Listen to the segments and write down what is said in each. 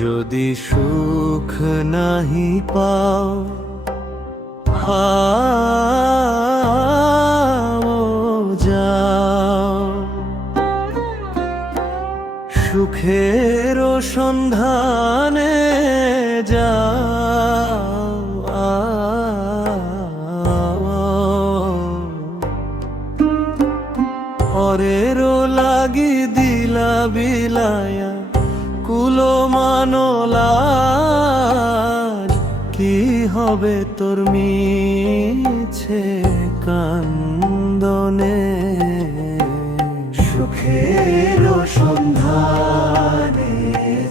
যদি সুখ নাহি পাও হাও যাও, সুখের সন্ধানে যাও পরের লাগি দিলা বিলায়া কুলো মানলাজ, কি হবে তোর মিছে কান্দনে। সুখের সন্ধানে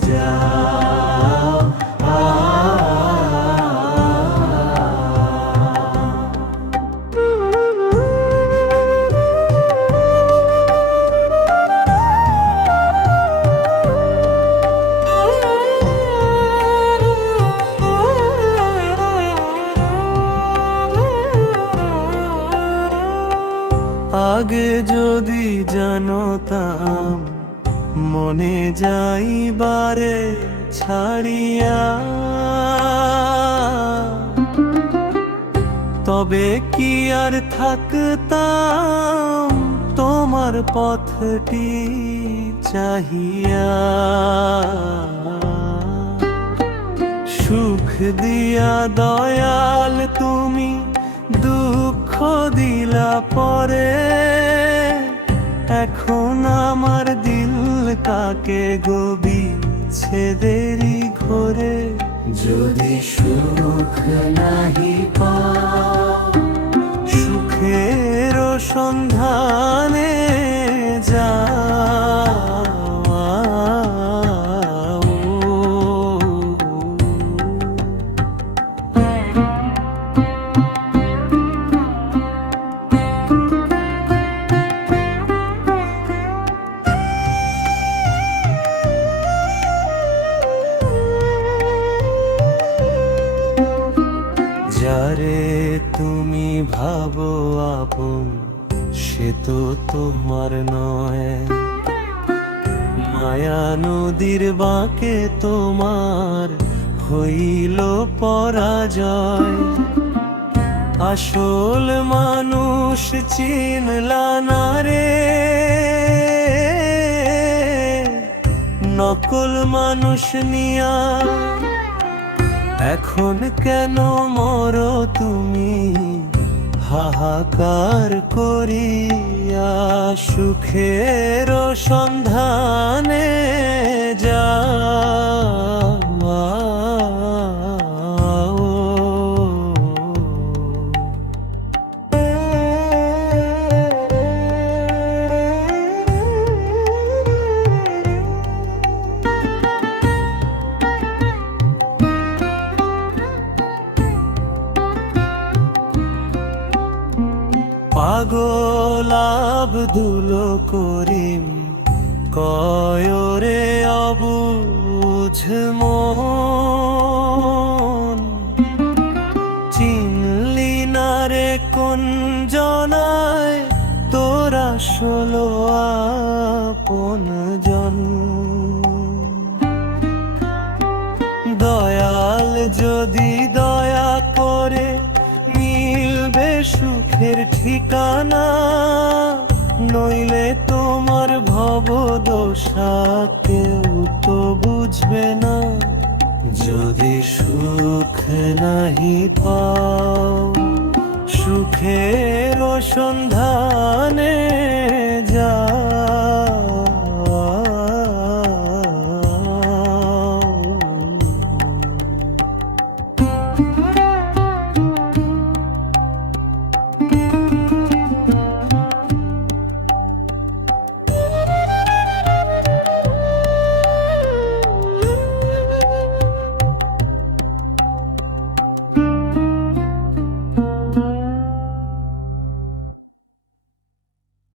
যাও আগে যদি জানতাম মনে যাইবারে ছাড়িয়া, তবে কি আর থাকতাম তোমার পথটি চাহিয়া। সুখ দিয়া দয়াল তুমি দুঃখ দিলা পরে, এখন আমার দিল কাকে গবি ছেদেরি ঘরে। যদি সুখ নাহি পাও সুখের সন্ধানে যাও। যারে তুমি ভাবো আপন সে তো তোমার নয়, মায়া নদীর বাঁকে তোমার হইল পরাজয়। আসল মানুষ চিনলা না রে, নকল মানুষ নিয়া এখন কেন মরো তুমি হাহাকার করিয়া। সুখের সন্ধানে যাও পাগল আব্দুল করিম কয়রে অবুঝ মন, চিনলি না রে কোন জনায় তোরা ষোলো আপন জন। দয়াল যদি দয়া করে মিলবে সুখের ঠিকানা, নইলে তোমার ভবদশা কেউ তো বুঝবে না। যদি সুখ নাহি পাও সুখের সন্ধানে